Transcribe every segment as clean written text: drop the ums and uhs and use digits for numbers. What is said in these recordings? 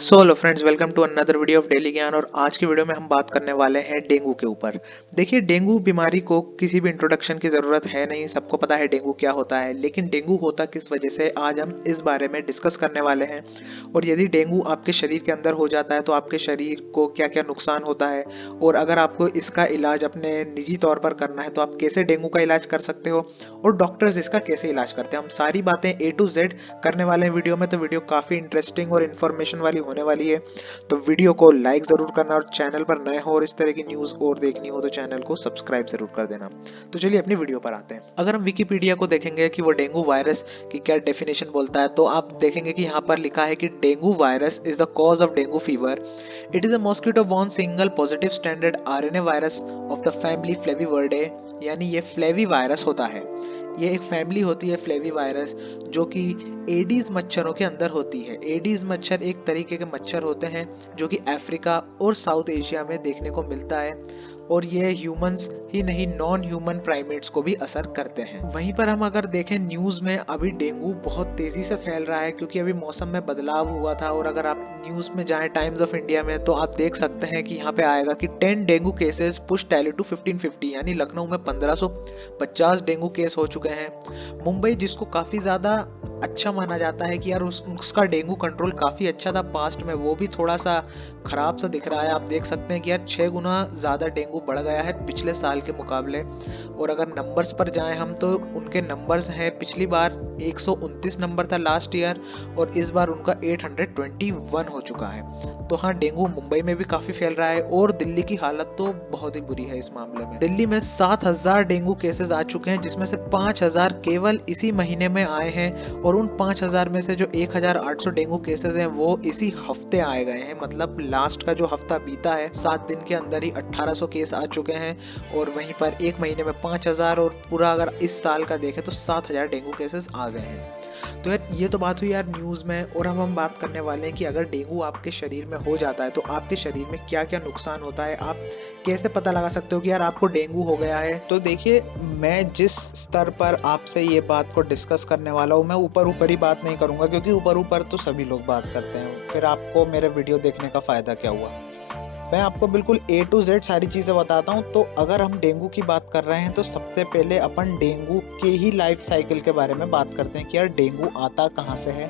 So hello friends, welcome to another video of daily Gyan. और आज की वीडियो में हम बात करने वाले हैं डेंगू के ऊपर। देखिए, डेंगू बीमारी को किसी भी इंट्रोडक्शन की ज़रूरत है नहीं, सबको पता है डेंगू क्या होता है। लेकिन डेंगू होता किस वजह से, आज हम इस बारे में डिस्कस करने वाले हैं। और यदि डेंगू आपके शरीर के अंदर हो जाता है तो आपके शरीर को क्या क्या नुकसान होता है, और अगर आपको इसका इलाज अपने निजी तौर पर करना है तो आप कैसे डेंगू का इलाज कर सकते हो, और डॉक्टर्स इसका कैसे इलाज करते हैं। हम सारी बातें A to Z करने वाले हैं वीडियो में। तो वीडियो काफ़ी इंटरेस्टिंग और इन्फॉर्मेशन वाली होने वाली है। तो वीडियो को लाइक ज़रूर करना, और चैनल पर नए हो और इस तरह की न्यूज़ और देखनी हो तो चैनल को सब्सक्राइब ज़रूर कर देना। तो चलिए अपनी वीडियो पर आते हैं। अगर हम विकिपीडिया को देखेंगे कि वो डेंगू वायरस की क्या डेफिनेशन बोलता है, तो आप देखेंगे कि यहाँ पर लिखा है कि dengue virus is the cause of dengue fever. It is a mosquito borne single positive standard RNA virus of the family Flaviviridae, यानी ये फ्लेवी वायरस होता है। ये एक फैमिली होती है फ्लेवी वायरस, जो कि एडीज मच्छरों के अंदर होती है। एडीज मच्छर एक तरीके के मच्छर होते हैं जो कि अफ्रीका और साउथ एशिया में देखने को मिलता है, और ये ह्यूमंस ही नहीं, नॉन ह्यूमन प्राइमेट्स को भी असर करते हैं। वहीं पर हम अगर देखें न्यूज़ में, अभी डेंगू बहुत तेज़ी से फैल रहा है क्योंकि अभी मौसम में बदलाव हुआ था। और अगर आप न्यूज़ में जाएं टाइम्स ऑफ इंडिया में, तो आप देख सकते हैं कि यहाँ पे आएगा कि 10 dengue cases push tally to 1550, यानी लखनऊ में 1550 डेंगू केस हो चुके हैं। मुंबई, जिसको काफ़ी ज़्यादा अच्छा माना जाता है कि यार उसका डेंगू कंट्रोल काफ़ी अच्छा था पास्ट में, वो भी थोड़ा सा खराब सा दिख रहा है। आप देख सकते हैं कि यार 6 गुना ज़्यादा डेंगू बढ़ गया है पिछले साल के मुकाबले। और अगर नंबर्स पर जाएं हम, तो उनके नंबर्स हैं, पिछली बार 129 नंबर था लास्ट ईयर, और इस बार उनका 821 हो चुका है। तो हाँ, डेंगू मुंबई में भी काफ़ी फैल रहा है, और दिल्ली की हालत तो बहुत ही बुरी है इस मामले में। दिल्ली में 7000 डेंगू केसेस आ चुके हैं, जिसमें से 5000 केवल इसी महीने में आए हैं। और उन 5000 में से जो 1800 डेंगू केसेस हैं वो इसी हफ्ते आए गए हैं। मतलब लास्ट का जो हफ्ता बीता है, 7 दिन के अंदर ही 1800 केस आ चुके हैं। और वहीं पर एक महीने में 5000, और पूरा अगर इस साल का देखें तो 7000 डेंगू केसेस आ गए हैं। तो यार ये तो बात हुई यार न्यूज़ में। और हम बात करने वाले हैं कि अगर डेंगू आपके शरीर में हो जाता है तो आपके शरीर में क्या क्या नुकसान होता है, आप कैसे पता लगा सकते हो कि यार आपको डेंगू हो गया है। तो देखिए, मैं जिस स्तर पर आपसे ये बात को डिस्कस करने वाला हूँ, मैं ऊपर ऊपर ही बात नहीं करूँगा, क्योंकि ऊपर ऊपर तो सभी लोग बात करते हैं, फिर आपको मेरे वीडियो देखने का फ़ायदा क्या हुआ। मैं आपको बिल्कुल A to Z सारी चीज़ें बताता हूँ। तो अगर हम डेंगू की बात कर रहे हैं तो सबसे पहले अपन डेंगू के ही लाइफ साइकिल के बारे में बात करते हैं कि यार डेंगू आता कहाँ से है,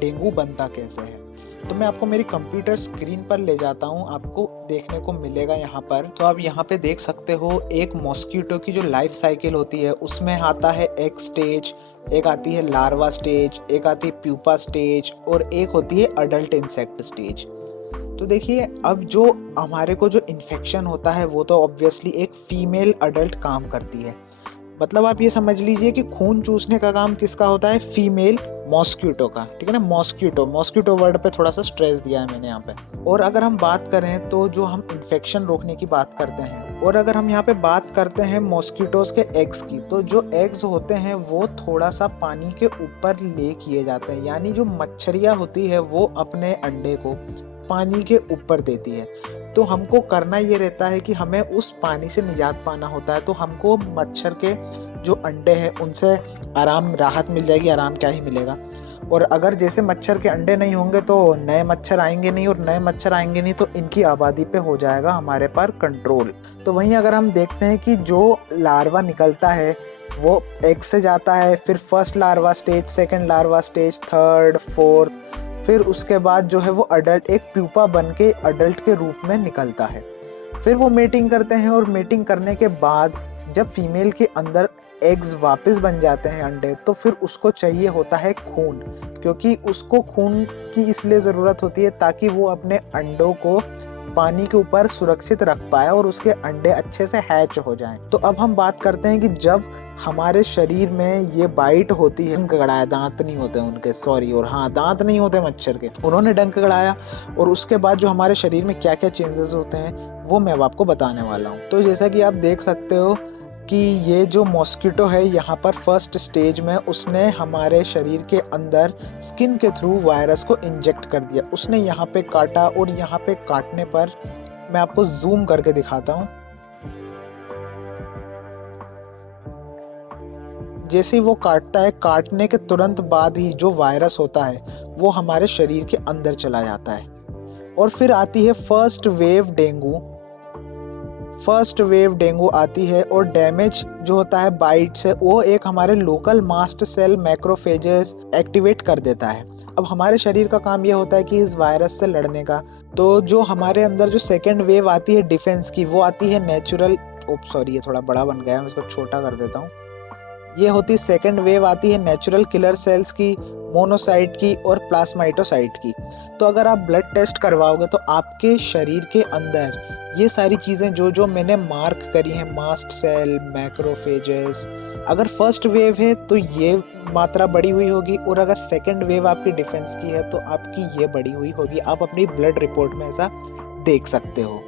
डेंगू बनता कैसे है। तो मैं आपको मेरी कंप्यूटर स्क्रीन पर ले जाता हूँ, आपको देखने को मिलेगा यहाँ पर। तो आप यहाँ पे देख सकते हो एक मॉस्किटो की जो लाइफ साइकिल होती है, उसमें आता है एग स्टेज, एक आती है लार्वा स्टेज, एक आती है प्यूपा स्टेज, और एक होती है अडल्ट इंसेक्ट स्टेज। तो देखिए, अब जो हमारे को जो इन्फेक्शन होता है वो तो ऑब्वियसली एक फीमेल अडल्ट काम करती है। मतलब आप ये समझ लीजिए कि खून चूसने का काम किसका होता है, फीमेल मॉस्किटो का। ठीक है ना, मॉस्किटो मॉस्किटो वर्ड पे थोड़ा सा स्ट्रेस दिया है मैंने यहाँ पे। और अगर हम बात करें तो जो हम इन्फेक्शन रोकने की बात करते हैं, और अगर हम यहाँ पे बात करते हैं मॉस्किटोज के एग्स की, तो जो एग्स होते हैं वो थोड़ा सा पानी के ऊपर ले किए जाते हैं। यानी जो मच्छरियाँ होती है वो अपने अंडे को पानी के ऊपर देती है। तो हमको करना ये रहता है कि हमें उस पानी से निजात पाना होता है। तो हमको मच्छर के जो अंडे हैं उनसे आराम, राहत मिल जाएगी, आराम क्या ही मिलेगा। और अगर जैसे मच्छर के अंडे नहीं होंगे तो नए मच्छर आएंगे नहीं, और नए मच्छर आएंगे नहीं तो इनकी आबादी पे हो जाएगा हमारे पर कंट्रोल। तो वहीं अगर हम देखते हैं कि जो लार्वा निकलता है वो एग से जाता है, फिर first larva stage, second larva stage, third, fourth, फिर उसके बाद जो है वो अडल्ट, एक प्यूपा बन के अडल्ट के रूप में निकलता है। फिर वो मेटिंग करते हैं, और मेटिंग करने के बाद जब फीमेल के अंदर एग्स वापस बन जाते हैं, अंडे, तो फिर उसको चाहिए होता है खून। क्योंकि उसको खून की इसलिए ज़रूरत होती है ताकि वो अपने अंडों को पानी के ऊपर सुरक्षित रख पाए और उसके अंडे अच्छे से हैच हो जाएं। तो अब हम बात करते हैं कि जब हमारे शरीर में ये बाइट होती है, डंक गड़ाया, दांत नहीं होते उनके, सॉरी, और हाँ, दांत नहीं होते मच्छर के, उन्होंने डंक गड़ाया, और उसके बाद जो हमारे शरीर में क्या क्या चेंजेस होते हैं वो मैं अब आपको बताने वाला हूँ। तो जैसा कि आप देख सकते हो कि ये जो मॉस्किटो है, यहाँ पर फर्स्ट स्टेज में उसने हमारे शरीर के अंदर स्किन के थ्रू वायरस को इंजेक्ट कर दिया। उसने यहाँ पे काटा, और यहाँ पे काटने पर मैं आपको जूम करके दिखाता हूँ। जैसे ही वो काटता है, काटने के तुरंत बाद ही जो वायरस होता है वो हमारे शरीर के अंदर चला जाता है। और फिर आती है फर्स्ट वेव डेंगू आती है और डैमेज जो होता है बाइट से वो एक हमारे local mast cell macrophages activate कर देता है। अब हमारे शरीर का काम ये होता है कि इस वायरस से लड़ने का। तो जो हमारे अंदर जो सेकेंड वेव आती है डिफेंस की, वो आती है नेचुरल, सॉरी ये थोड़ा बड़ा बन गया है, मैं इसको छोटा कर देता हूँ। ये होती सेकेंड वेव आती है नेचुरल किलर सेल्स की, मोनोसाइट की और प्लाज्माइटोसाइट की। तो अगर आप ब्लड टेस्ट करवाओगे तो आपके शरीर के अंदर ये सारी चीज़ें जो जो मैंने मार्क करी हैं, मास्ट सेल, मैक्रोफेजेस, अगर फर्स्ट वेव है तो ये मात्रा बढ़ी हुई होगी, और अगर सेकेंड वेव आपकी डिफेंस की है तो आपकी ये बढ़ी हुई होगी। आप अपनी ब्लड रिपोर्ट में ऐसा देख सकते हो।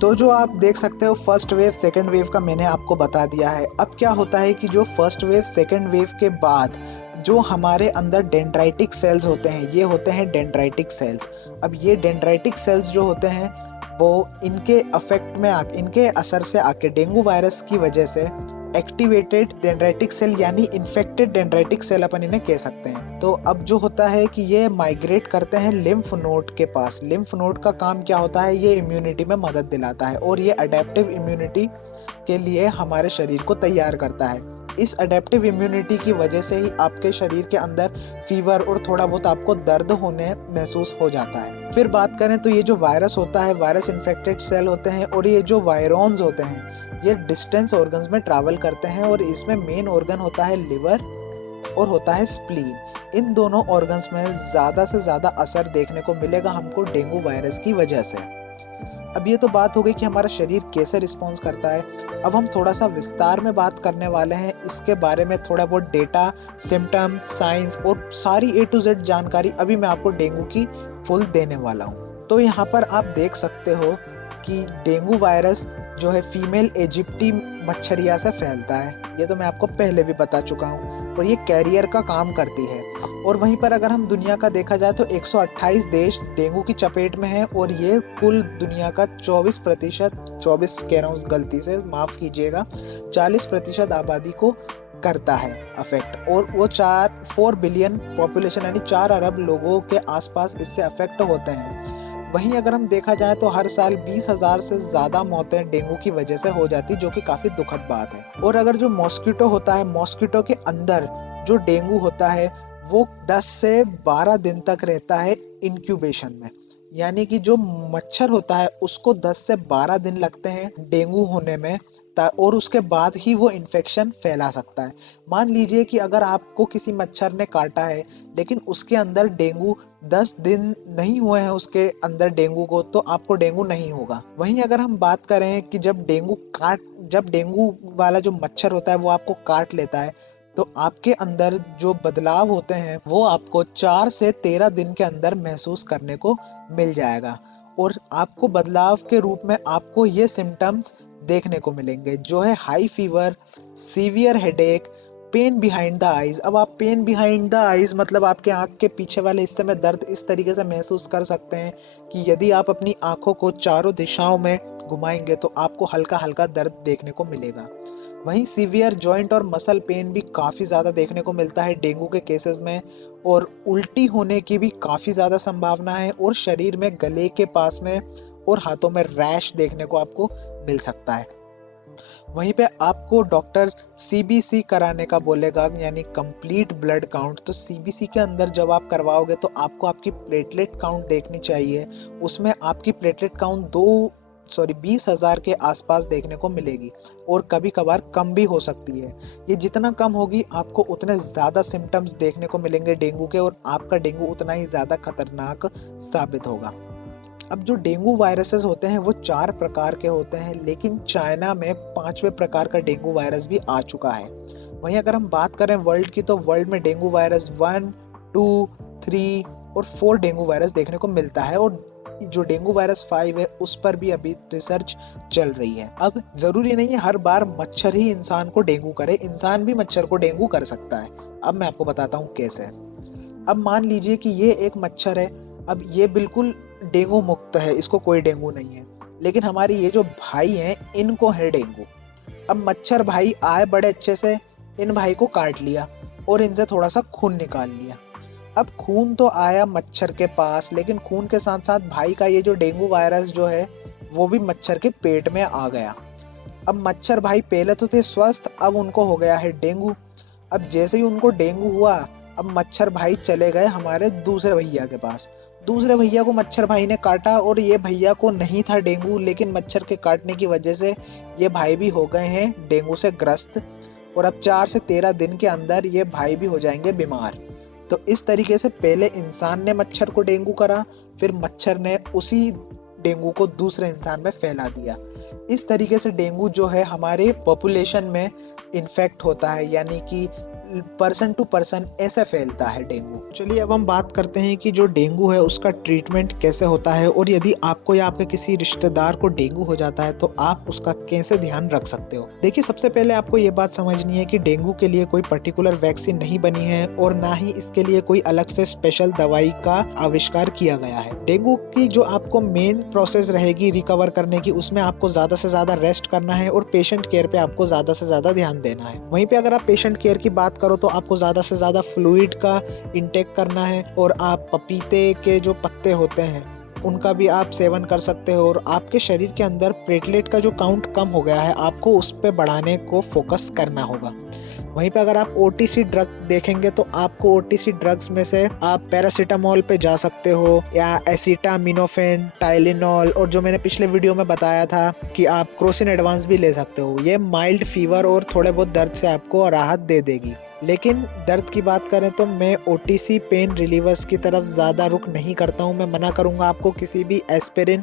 तो जो आप देख सकते हो फर्स्ट वेव सेकेंड वेव का मैंने आपको बता दिया है। अब क्या होता है कि जो फर्स्ट वेव सेकेंड वेव के बाद जो हमारे अंदर डेंड्राइटिक सेल्स होते हैं, ये होते हैं डेंड्राइटिक सेल्स। अब ये डेंड्राइटिक सेल्स जो होते हैं वो इनके असर से आके डेंगू वायरस की वजह से एक्टिवेटेड डेंड्राइटिक सेल यानी इन्फेक्टेड डेंड्राइटिक सेल अपन इन्हें कह सकते हैं। तो अब जो होता है कि ये माइग्रेट करते हैं लिम्फ नोड के पास। लिम्फ नोड का काम क्या होता है, ये इम्यूनिटी में मदद दिलाता है और ये अडेप्टिव इम्यूनिटी के लिए हमारे शरीर को तैयार करता है। इस अडेप्टिव इम्यूनिटी की वजह से ही आपके शरीर के अंदर फीवर और थोड़ा बहुत आपको दर्द होने महसूस हो जाता है। फिर बात करें तो ये जो वायरस होता है, वायरस इन्फेक्टेड सेल होते हैं, और ये जो वायरॉन्स होते हैं ये डिस्टेंस ऑर्गन्स में ट्रैवल करते हैं, और इसमें मेन ऑर्गन होता है लिवर और होता है स्प्लीन। इन दोनों ऑर्गन्स में ज़्यादा से ज़्यादा असर देखने को मिलेगा हमको डेंगू वायरस की वजह से। अब ये तो बात हो गई कि हमारा शरीर कैसे रिस्पॉन्स करता है। अब हम थोड़ा सा विस्तार में बात करने वाले हैं इसके बारे में, थोड़ा बहुत डेटा, सिम्टम, साइंस और सारी A to Z जानकारी अभी मैं आपको डेंगू की फुल देने वाला हूँ। तो यहाँ पर आप देख सकते हो कि डेंगू वायरस जो है फीमेल इजिप्टी मच्छरिया से फैलता है, ये तो मैं आपको पहले भी बता चुका हूँ, और ये कैरियर का काम करती है। और वहीं पर अगर हम दुनिया का देखा जाए तो 128 देश डेंगू की चपेट में हैं, और ये कुल दुनिया का 24 कह रहा हूँ गलती से माफ कीजिएगा, 40% आबादी को करता है अफेक्ट, और वो 4 बिलियन पॉपुलेशन यानी 4 अरब लोगों के आसपास इससे अफेक्ट होते हैं। वहीं अगर हम देखा जाए तो हर साल 20,000 से ज़्यादा मौतें डेंगू की वजह से हो जाती, जो कि काफ़ी दुखद बात है। और अगर जो मॉस्किटो होता है, मॉस्किटो के अंदर जो डेंगू होता है वो 10 से 12 दिन तक रहता है इंक्यूबेशन में, यानी कि जो मच्छर होता है उसको 10 से 12 दिन लगते हैं डेंगू होने में, और उसके बाद ही वो इन्फेक्शन फैला सकता है। मान लीजिए कि अगर आपको किसी मच्छर ने काटा है लेकिन उसके अंदर डेंगू 10 दिन नहीं हुए हैं उसके अंदर डेंगू को, तो आपको डेंगू नहीं होगा। वहीं अगर हम बात करें कि जब डेंगू वाला जो मच्छर होता है वो आपको काट लेता है, तो आपके अंदर जो बदलाव होते हैं वो आपको 4 से 13 दिन के अंदर महसूस करने को मिल जाएगा, और आपको बदलाव के रूप में आपको ये सिम्टम्स देखने को मिलेंगे, जो है high fever, severe headache, pain behind the eyes. अब आप पेन बिहाइंड द आईज मतलब आपके आंख के पीछे वाले हिस्से में दर्द इस तरीके से महसूस कर सकते हैं कि यदि आप अपनी आंखों को चारों दिशाओं में घुमाएंगे तो आपको हल्का हल्का दर्द देखने को मिलेगा। वहीं सीवियर जॉइंट और मसल पेन भी काफ़ी ज़्यादा देखने को मिलता है डेंगू के केसेस में, और उल्टी होने की भी काफ़ी ज़्यादा संभावना है, और शरीर में गले के पास में और हाथों में रैश देखने को आपको मिल सकता है। वहीं पे आपको डॉक्टर सीबीसी कराने का बोलेगा, यानी कंप्लीट ब्लड काउंट। तो सीबीसी के अंदर जब आप करवाओगे तो आपको आपकी प्लेटलेट काउंट देखनी चाहिए। उसमें आपकी प्लेटलेट काउंट 20,000 के आसपास देखने को मिलेगी, और कभी कभार कम भी हो सकती है। ये जितना कम होगी आपको उतने ज़्यादा सिम्टम्स देखने को मिलेंगे डेंगू के, और आपका डेंगू उतना ही ज़्यादा खतरनाक साबित होगा। अब जो डेंगू वायरसेस होते हैं वो 4 प्रकार के होते हैं, लेकिन चाइना में 5वें प्रकार का डेंगू वायरस भी आ चुका है। वहीं अगर हम बात करें वर्ल्ड की, तो वर्ल्ड में डेंगू वायरस 1, 2, 3 और 4 डेंगू वायरस देखने को मिलता है, और जो डेंगू वायरस 5 है उस पर भी अभी रिसर्च चल रही है। अब जरूरी नहीं है हर बार मच्छर ही इंसान को डेंगू करे, इंसान भी मच्छर को डेंगू कर सकता है। अब मैं आपको बताता हूँ कैसे। अब मान लीजिए कि ये एक मच्छर है, अब ये बिल्कुल डेंगू मुक्त है, इसको कोई डेंगू नहीं है, लेकिन हमारे ये जो भाई हैं इनको है डेंगू। अब मच्छर भाई आए बड़े अच्छे से, इन भाई को काट लिया और इनसे थोड़ा सा खून निकाल लिया। अब खून तो आया मच्छर के पास, लेकिन खून के साथ साथ भाई का ये जो डेंगू वायरस जो है वो भी मच्छर के पेट में आ गया। अब मच्छर भाई पहले तो थे स्वस्थ, अब उनको हो गया है डेंगू। अब जैसे ही उनको डेंगू हुआ, अब मच्छर भाई चले गए हमारे दूसरे भैया के पास। दूसरे भैया को मच्छर भाई ने काटा और ये भैया को नहीं था डेंगू, लेकिन मच्छर के काटने की वजह से ये भाई भी हो गए हैं डेंगू से ग्रस्त। और अब 4 से 13 दिन के अंदर ये भाई भी हो जाएंगे बीमार। तो इस तरीके से पहले इंसान ने मच्छर को डेंगू करा, फिर मच्छर ने उसी डेंगू को दूसरे इंसान में फैला दिया। इस तरीके से डेंगू जो है हमारे पॉपुलेशन में इन्फेक्ट होता है, यानी कि पर्सन टू पर्सन ऐसे फैलता है डेंगू। चलिए अब हम बात करते हैं कि जो डेंगू है उसका ट्रीटमेंट कैसे होता है, और यदि आपको या आपके किसी रिश्तेदार को डेंगू हो जाता है तो आप उसका कैसे ध्यान रख सकते हो। देखिए, सबसे पहले आपको ये बात समझनी है कि डेंगू के लिए कोई पर्टिकुलर वैक्सीन नहीं बनी है और ना ही इसके लिए कोई अलग से स्पेशल दवाई का आविष्कार किया गया है। डेंगू की जो आपको मेन प्रोसेस रहेगी रिकवर करने की, उसमें आपको ज्यादा से ज्यादा रेस्ट करना है और पेशेंट केयर पे आपको ज्यादा से ज्यादा ध्यान देना है। वहीं पे अगर आप पेशेंट केयर की बात करो तो आपको ज्यादा से ज्यादा फ्लूइड का इंटेक करना है, और आप पपीते के जो पत्ते होते हैं उनका भी आप सेवन कर सकते हो। और आपके शरीर के अंदर प्लेटलेट का जो काउंट कम हो गया है, आपको उस पे बढ़ाने को फोकस करना होगा। वहीं पे अगर आप ओटीसी ड्रग देखेंगे तो आपको ओटीसी ड्रग्स में से आप पैरासीटामोल पे जा सकते हो, या एसिटामिनोफेन, टाइलेनॉल, और जो मैंने पिछले वीडियो में बताया था कि आप क्रोसिन एडवांस भी ले सकते हो। ये माइल्ड फीवर और थोड़े बहुत दर्द से आपको राहत दे देगी। लेकिन दर्द की बात करें तो मैं ओटीसी पेन रिलीवर्स की तरफ ज़्यादा रुख नहीं करता हूँ। मैं मना करूँगा आपको किसी भी aspirin,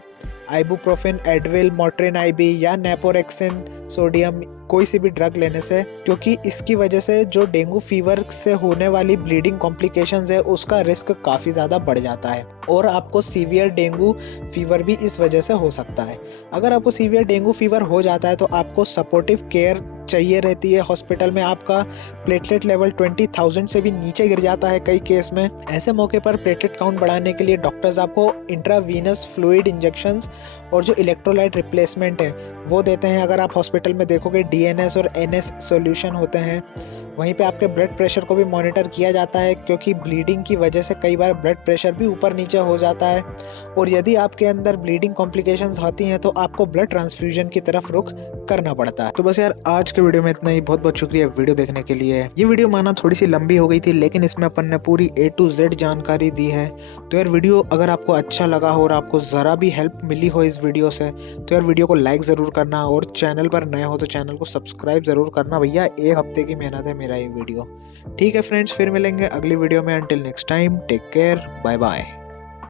ibuprofen, Advil, Motrin IB या नेपोरेक्सिन सोडियम कोई सी भी ड्रग लेने से, क्योंकि इसकी वजह से जो डेंगू फीवर से होने वाली ब्लीडिंग कॉम्प्लिकेशंस है उसका रिस्क काफ़ी ज़्यादा बढ़ जाता है, और आपको सीवियर डेंगू फीवर भी इस वजह से हो सकता है। अगर आपको सीवियर डेंगू फीवर हो जाता है तो आपको सपोर्टिव केयर चाहिए रहती है हॉस्पिटल में। आपका प्लेटलेट लेवल 20,000 से भी नीचे गिर जाता है कई केस में। ऐसे मौके पर प्लेटलेट काउंट बढ़ाने के लिए डॉक्टर्स आपको इंट्रावीनस फ्लूइड इंजेक्शंस और जो इलेक्ट्रोलाइट रिप्लेसमेंट है वो देते हैं। अगर आप हॉस्पिटल में देखोगे डीएनएस और एनएस सॉल्यूशन होते हैं। वहीं पे आपके ब्लड प्रेशर को भी मॉनिटर किया जाता है, क्योंकि ब्लीडिंग की वजह से कई बार ब्लड प्रेशर भी ऊपर नीचे हो जाता है, और यदि आपके अंदर ब्लीडिंग कॉम्प्लिकेशंस होती हैं तो आपको ब्लड ट्रांसफ्यूजन की तरफ रुख करना पड़ता है। तो बस यार, आज के वीडियो में इतना ही। बहुत बहुत शुक्रिया वीडियो देखने के लिए। ये वीडियो माना थोड़ी सी लंबी हो गई थी, लेकिन इसमें अपन ने पूरी A to Z जानकारी दी है। तो यार, वीडियो अगर आपको अच्छा लगा हो और आपको ज़रा भी हेल्प मिली हो इस वीडियो से, तो यार वीडियो को लाइक ज़रूर करना, और चैनल पर नए हो तो चैनल को सब्सक्राइब ज़रूर करना भैया। 1 हफ्ते की मेहनत है मेरा ये वीडियो। ठीक है फ्रेंड्स, फिर मिलेंगे अगली वीडियो में। Until next time, take care, bye bye.